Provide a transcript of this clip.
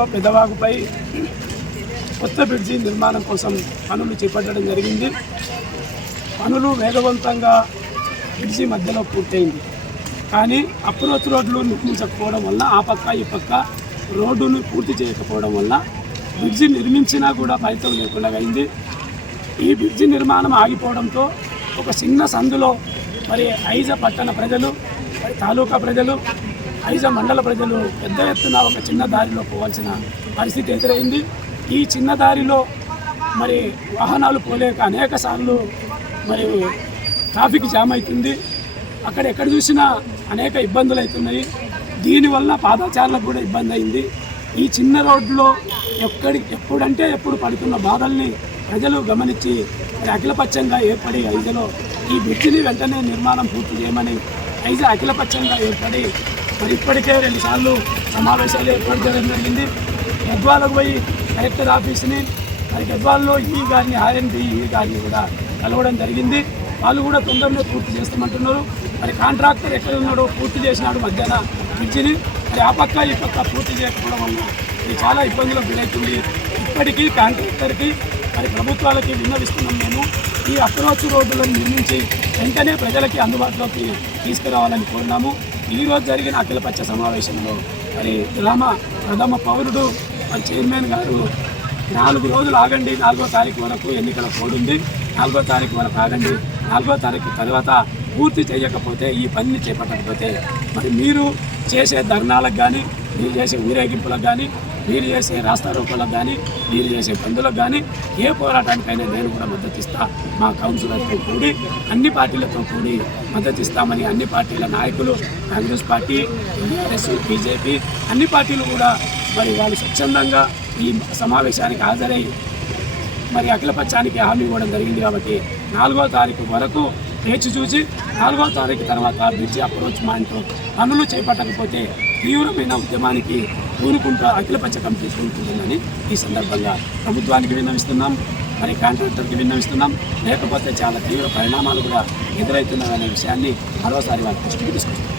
మండలంలో పెదవాగుపై కొత్త బ్రిడ్జి నిర్మాణం కోసం పనులు చేపట్టడం జరిగింది. పనులు వేగవంతంగా బ్రిడ్జి మధ్యలో పూర్తయింది. కానీ అప్రోచ్ రోడ్లు నిర్మించకపోవడం వల్ల ఆ పక్క ఈ పక్క రోడ్డును పూర్తి చేయకపోవడం వల్ల బ్రిడ్జి నిర్మించినా కూడా ఫలితం లేకుండా అయింది. ఈ బ్రిడ్జి నిర్మాణం ఆగిపోవడంతో ఒక చిన్న సందులో మరి ఐజ పట్టణ ప్రజలు, మరి తాలూకా ప్రజలు, ఐజ మండల ప్రజలు పెద్ద ఎత్తున ఒక చిన్న దారిలో పోవాల్సిన పరిస్థితి ఎదురైంది. ఈ చిన్న దారిలో మరి వాహనాలు పోలేక అనేక సార్లు మరి ట్రాఫిక్ జామ్ అవుతుంది. అక్కడ ఎక్కడ చూసినా అనేక ఇబ్బందులు అవుతున్నాయి. దీనివల్ల పాదచారులకు కూడా ఇబ్బంది అయింది. ఈ చిన్న రోడ్లో ఎప్పుడంటే ఎప్పుడు పడుతున్న బాధల్ని ప్రజలు గమనించి మరి అఖిలపక్షంగా ఏర్పడి ఐజలో ఈ బ్రిడ్జిని వెంటనే నిర్మాణం పూర్తి చేయమని ఐజ అఖిలపక్షంగా ఏర్పడి మరి ఇప్పటికే 2 సార్లు సమావేశాలు ఏర్పాటు చేయడం జరిగింది. గద్వాలకు పోయి కలెక్టర్ ఆఫీస్ని, మరి గద్వాల్లో ఈ గారిని ఆర్ఎన్బి ఈ గారిని కూడా కలవడం జరిగింది. వాళ్ళు కూడా తొందరలో పూర్తి చేస్తామంటున్నారు. మరి కాంట్రాక్టర్ ఎక్కడ ఉన్నాడో పూర్తి చేసినాడు మధ్యాహ్న బ్రిడ్జిని, మరి ఆ పక్క ఈ పక్క పూర్తి చేయకపోవడం వల్ల ఇది చాలా ఇబ్బందులకు గురవుతుంది. ఇప్పటికీ కాంట్రాక్టర్కి మరి ప్రభుత్వాలకి విన్నవిస్తున్నాం. మేము ఈ అప్రోచ్ రోడ్డులను నిర్మించి వెంటనే ప్రజలకి అందుబాటులోకి తీసుకురావాలని కోరినాము. ఈరోజు జరిగిన అఖిలపక్ష సమావేశంలో మరి గ్రామ ప్రథమ పౌరుడు మరి చైర్మన్ గారు 4 రోజులు ఆగండి, 4వ తారీఖు వరకు ఎన్నికల కోడ్ ఉంది, 4వ తారీఖు వరకు ఆగండి, 4వ తారీఖు తర్వాత పూర్తి చేయకపోతే ఈ పనిని చేపట్టకపోతే మరి మీరు చేసే ధర్నాలకు కానీ, మీరు చేసే ఊరేగింపులకు కానీ, మీరు చేసే రాస్తారోకోలకు కానీ, మీరు చేసే బంధులకు కానీ ఏ పోరాటానికైనా నేను కూడా మద్దతు ఇస్తా. మా కౌన్సిలర్తో కూడి అన్ని పార్టీలతో కూడి మద్దతు ఇస్తామని అన్ని పార్టీల నాయకులు, కాంగ్రెస్ పార్టీ, టీఆర్ఎస్, బీజేపీ అన్ని పార్టీలు కూడా మరి వాళ్ళు స్వచ్ఛందంగా ఈ సమావేశానికి హాజరై మరి అఖిలపక్షానికి హామీ ఇవ్వడం జరిగింది. కాబట్టి 4వ తారీఖు వరకు వేచి చూసి 4వ తారీఖు తర్వాత బ్రిడ్జి అప్రోచ్ పాయింట్ పనులు చేపట్టకపోతే తీవ్రమైన ఉద్యమానికి పూనుకుంటూ అఖిలపక్ష కమిటీ పూనుకుంటుందని ఈ సందర్భంగా ప్రభుత్వానికి విన్నవిస్తున్నాం, మరి కాంట్రాక్టర్కి విన్నవిస్తున్నాం. లేకపోతే చాలా తీవ్ర పరిణామాలు కూడా ఎదురవుతున్నాయనే విషయాన్ని మరోసారి వారి దృష్టికి తీసుకొస్తున్నాం.